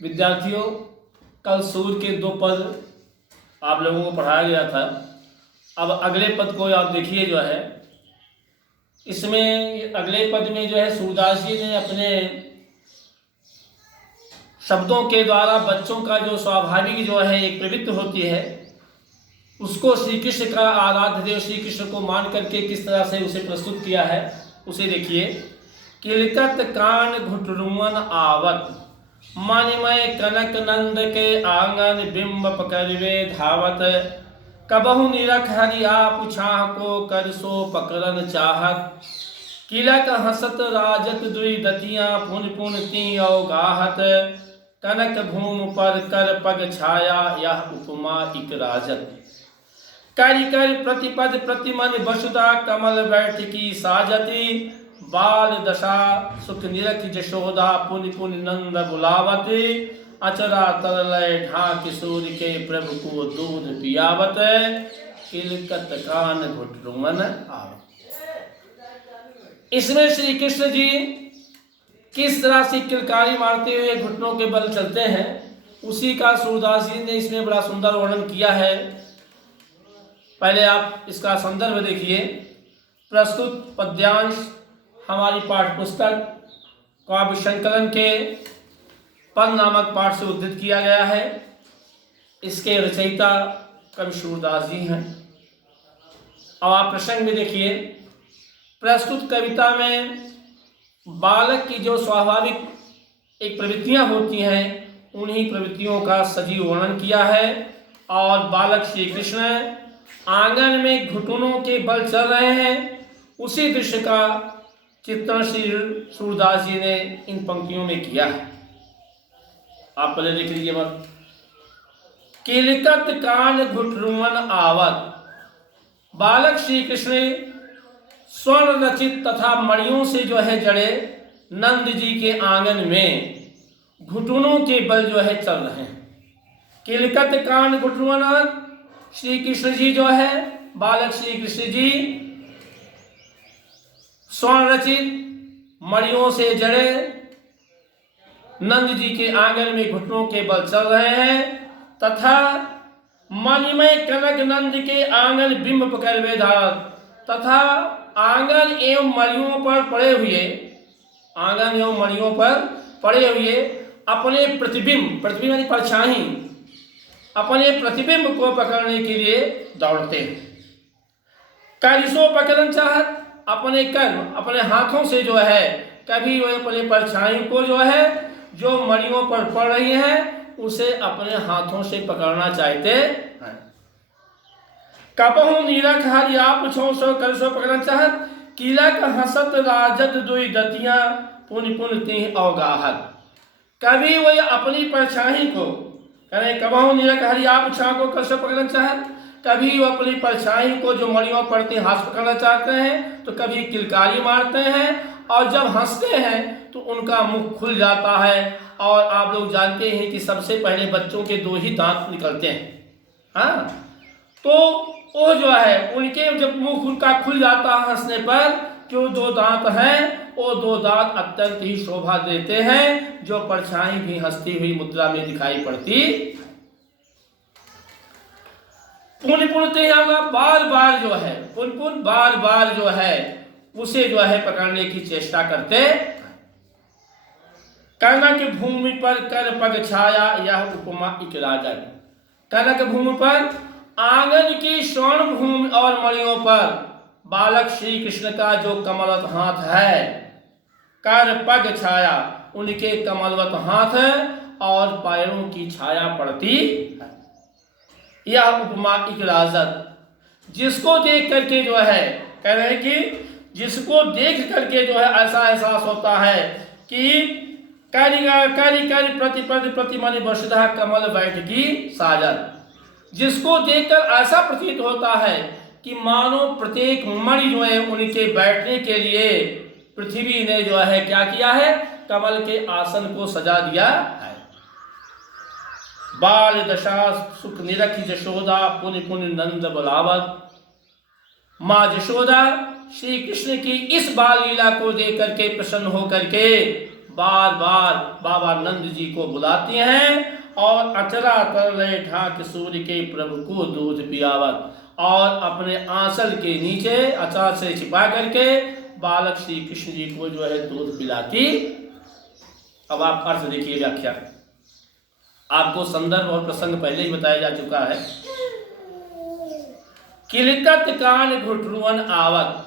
विद्यार्थियों, कल सूर्य के 2 पद आप लोगों को पढ़ाया गया था। अब अगले पद को आप देखिए जो है, इसमें अगले पद में जो है सूरदास जी ने अपने शब्दों के द्वारा बच्चों का जो स्वाभाविक जो है एक प्रवृत्ति होती है, उसको श्री कृष्ण का आराध्य देव श्री कृष्ण को मान करके किस तरह से उसे प्रस्तुत किया है, उसे देखिए। किलकत कान घुटरुमन आवत, मणिमय कनक नंद के आंगन बिंब पकड़वे धावत, कबहु निरख हरि आप छाह को कर सो पकड़न चाहत, किलक हसत राजत दुई दतियां पुन पुन ती अवगाहत, कनक भूमि पर कर पग छाया यह उपमा इक राजत, करि कर प्रतिपद प्रतिमन वसुधा कमल बैठ की साजती, बाल दशा सुख निरख जशोदा पुनि पुनि नंद बुलावती, अचरा तरलय ढाक सूर्य के प्रभु को दूध पियावत, किलकत कान घुटरुमन आवत। इसमें श्री कृष्ण जी किस तरह से किलकारी मारते हुए घुटनों के बल चलते हैं, उसी का सूरदास जी ने इसमें बड़ा सुंदर वर्णन किया है। पहले आप इसका संदर्भ देखिए। प्रस्तुत पद्यांश हमारी पाठ्य पुस्तक काव्य संकलन के पद नामक पाठ से उद्धृत किया गया है। इसके रचयिता कवि सूरदास जी हैं। अब आप प्रसंग में देखिए। प्रस्तुत कविता में बालक की जो स्वाभाविक एक प्रवृत्तियां होती हैं, उन्हीं प्रवृत्तियों का सजीव वर्णन किया है। और बालक श्री कृष्ण आंगन में घुटनों के बल चल रहे हैं, उसी दृश्य का चित्रण श्री सूरदास जी ने इन पंक्तियों में किया है। आप पहले देख लीजिए मत। किलकत कान घुटरुमन आवत, बालक श्री कृष्ण स्वर्ण रचित तथा मणियों से जो है जड़े नंद जी के आंगन में घुटनों के बल जो है चल रहे हैं। किलकत कान घुटरुमन, श्री कृष्ण जी जो है, बालक श्री कृष्ण जी स्वर्ण रचित मणियों से जड़े नंद जी के आंगन में घुटनों के बल चल रहे हैं, तथा मणिमय कनक नंद के आंगन बिंब पकड़वे धार, तथा आंगन एवं मणियों पर पड़े हुए, आंगन एवं मणियों पर पड़े हुए अपने प्रतिबिंब, प्रतिबिंब यानी परछाई, अपने प्रतिबिंब को पकड़ने के लिए दौड़ते हैं। करिसो पकड़न चाहत, अपने कर्म अपने हाथों से जो है कभी वह अपने परछाई को जो है जो मणियों पर पड़ रही है उसे अपने हाथों से पकड़ना चाहते हैं। कबहु निरख हरि आप छो सो कर सो पकड़ना चाहत, किलक हसत राजत दुई दतियां पुन पुन ती अवगाहत, कभी वह अपनी परछाई को करें, कबहु निरख हरि आप छा को कर सो पकड़ना चाहत, कभी वो अपनी परछाई को जो मणियों पड़ती हाथ पकड़ना चाहते हैं, तो कभी किलकारी मारते हैं, और जब हंसते हैं तो उनका मुख खुल जाता है। और आप लोग जानते हैं कि सबसे पहले बच्चों के 2 ही दांत निकलते हैं। हाँ, तो वो जो है उनके जब मुख उनका खुल जाता है हंसने पर, जो 2 दांत हैं वो 2 दांत अत्यंत ही शोभा देते हैं, जो परछाई भी हंसती हुई मुद्रा में दिखाई पड़ती। पुन पुनते होगा, बार बार जो है पुन पुन बार बार जो है उसे जो है पकड़ने की चेष्टा करते। कनक भूमि पर कर पग छाया यह उपमा इक राजत, कनक भूमि पर आंगन की स्वर्ण भूमि और मणियों पर बालक श्री कृष्ण का जो कमलवत हाथ है, कर पग छाया उनके कमलवत हाथ है और पैरों की छाया पड़ती है। यह उपमा इक राजत, जिसको देख करके जो है कह रहे हैं कि जिसको देख करके जो है ऐसा एहसास होता है कि करि करि प्रतिपद प्रतिमन वसुधा कमल बैठ की साजत, जिसको देखकर ऐसा प्रतीत होता है कि मानो प्रत्येक मणि जो है उनके बैठने के लिए पृथ्वी ने जो है क्या किया है, कमल के आसन को सजा दिया है। बाल दशा सुख निरख जशोदा पुनि पुनि नंद बुलावत, माँ जशोदा श्री कृष्ण की इस बाल लीला को देख करके प्रसन्न होकर के बार बार बाबा नंद जी को बुलाती हैं और अचरा तर ले ठाक सूर्य के प्रभु को दूध पियावत, और अपने आंचल के नीचे अचार से छिपा करके बालक श्री कृष्ण जी को जो है दूध पिलाती। अब आप अर्थ देखिए, व्याख्या। आपको संदर्भ और प्रसंग पहले ही बताया जा चुका है। किलिकत कान घुटरुअन आवत,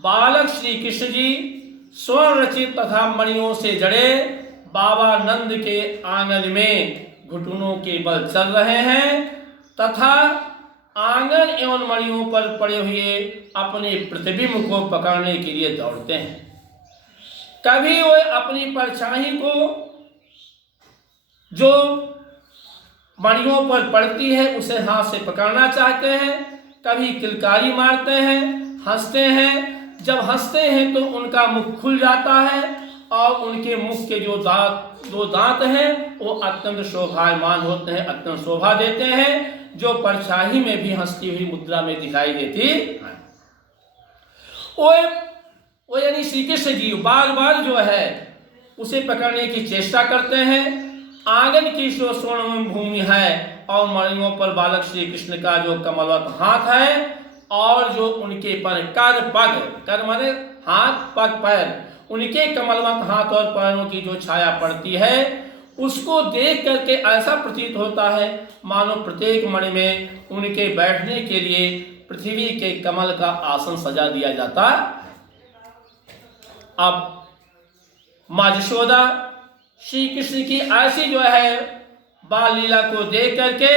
बालक श्री कृष्ण जी स्वर्ण रचित तथा मणियों से जड़े बाबा नंद के आंगन में घुटनों के बल चल रहे हैं तथा आंगन एवं मणियों पर पड़े हुए अपने प्रतिबिंब को पकड़ने के लिए दौड़ते हैं। कभी वो अपनी परछाई को जो मणियों पर पड़ती है उसे हाथ से पकड़ना चाहते हैं, कभी किलकारी मारते हैं, हंसते हैं। जब हंसते हैं तो उनका मुख खुल जाता है और उनके मुख के जो दो दांत हैं वो अत्यंत शोभायमान होते हैं, अत्यंत शोभा देते हैं, जो परछाई में भी हंसती हुई मुद्रा में दिखाई देती है। वो यानी श्री कृष्ण जी बार बार जो है उसे पकड़ने की चेष्टा करते हैं। आंगन की जो स्वर्ण भूमि है और मणियों पर बालक श्री कृष्ण का जो कमलवत हाथ है और जो उनके पर कर पग, कर माने हाथ, पग पैर, उनके कमलवत हाथ और पैरों की जो छाया पड़ती है उसको देख करके ऐसा प्रतीत होता है मानो प्रत्येक मणि में उनके बैठने के लिए पृथ्वी के कमल का आसन सजा दिया जाता। अब माँ यशोदा श्री कृष्ण की ऐसी जो है बाल लीला को देख करके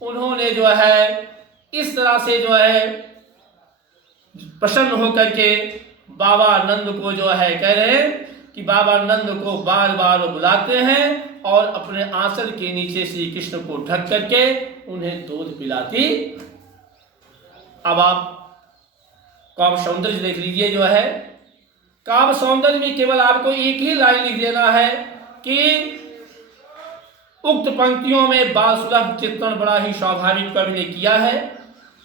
उन्होंने जो है इस तरह से जो है प्रसन्न होकर के बाबा नंद को जो है कह रहे हैं कि बाबा नंद को बार बार बुलाते हैं और अपने आंचल के नीचे श्री कृष्ण को ढक करके उन्हें दूध पिलाती। अब आप काव्य सौंदर्य देख लीजिए जो है, काव्य सौंदर्य में केवल आपको एक ही लाइन लिख देना है कि उक्त पंक्तियों में बाल सुलभ चित्रण बड़ा ही स्वाभाविक कवि ने किया है।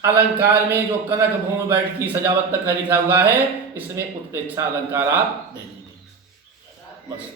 अलंकार में जो कनक भूमि बैठ की सजावट तक लिखा हुआ है इसमें उत्प्रेक्षा अलंकार आप दे दीजिए बस।